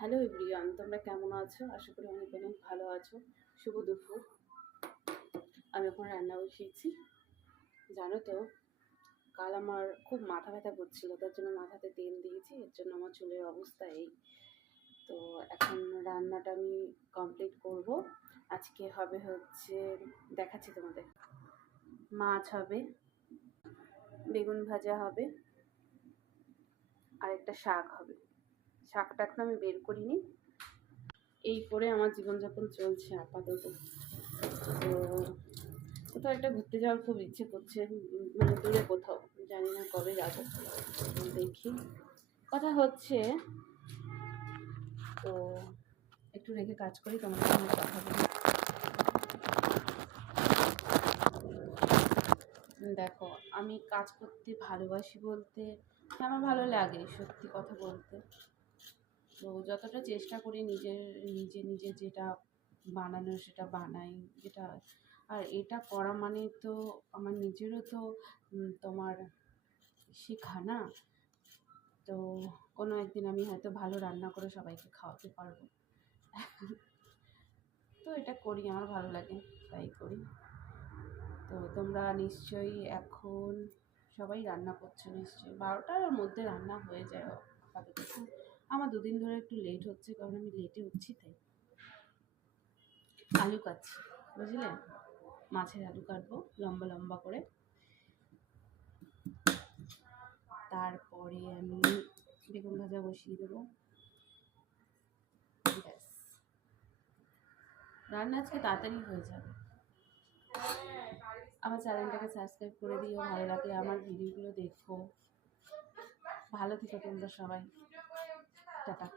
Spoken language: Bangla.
হ্যালো এভরিওয়ান, তোমরা কেমন আছো? আশা করি অনেক অনেক ভালো আছো। শুভ দুপুর। আমি এখন রান্না বসিয়েছি। জানো তো, কাল আমার খুব মাথা ব্যথা করছিল, তার জন্য মাথাতে তেল দিয়েছি। এর জন্য আমার চুলের অবস্থা এই। তো এখন রান্নাটা আমি কমপ্লিট করব। আজকে হবে হচ্ছে, দেখাচ্ছি তোমাদের, মাছ হবে, বেগুন ভাজা হবে, আর একটা শাক হবে। শাকটা এখন আমি বের করিনি। এই করে আমার জীবনযাপন চলছে আপাতত। তো কোথাও একটা ঘুরতে যাওয়ার খুব ইচ্ছে করছে, মানে দূরে কোথাও, জানি না কবে যাবো, দেখি। কথা হচ্ছে, তো একটু রেখে কাজ করি, তোমার সঙ্গে কথা বলি। দেখো, আমি কাজ করতে ভালোবাসি বলতে আমার ভালো লাগে, সত্যি কথা বলতে। তো যতটা চেষ্টা করি নিজে যেটা বানানো সেটা বানাই, যেটা। আর এটা করা মানে তো আমার নিজেরও তো তোমার শেখা না। তো কোনো একদিন আমি হয়তো ভালো রান্না করে সবাইকে খাওয়াতে পারবো। তো এটা করি, আমার ভালো লাগে, তাই করি। তো তোমরা নিশ্চয়ই এখন সবাই রান্না করছো, নিশ্চয়ই 12টার মধ্যে রান্না হয়ে যায় আপাতত। আমার দুদিন ধরে একটু লেট হচ্ছে, কারণ আমি লেটে উঠছি, তাই। আলু কাটছি, বুঝলেন? মাছের আলু কাটবো লম্বা লম্বা করে। তারপরে আমি বেগুন ভাজা বসিয়ে দেবো। ব্যাস, রান্না আজকে তাড়াতাড়ি হয়ে যাবে। আমার চ্যানেলটাকে সাবস্ক্রাইব করে দিও, ভালো লাগলে আমার ভিডিওগুলো দেখো। ভালো থেকো তোমরা সবাই। টাটা।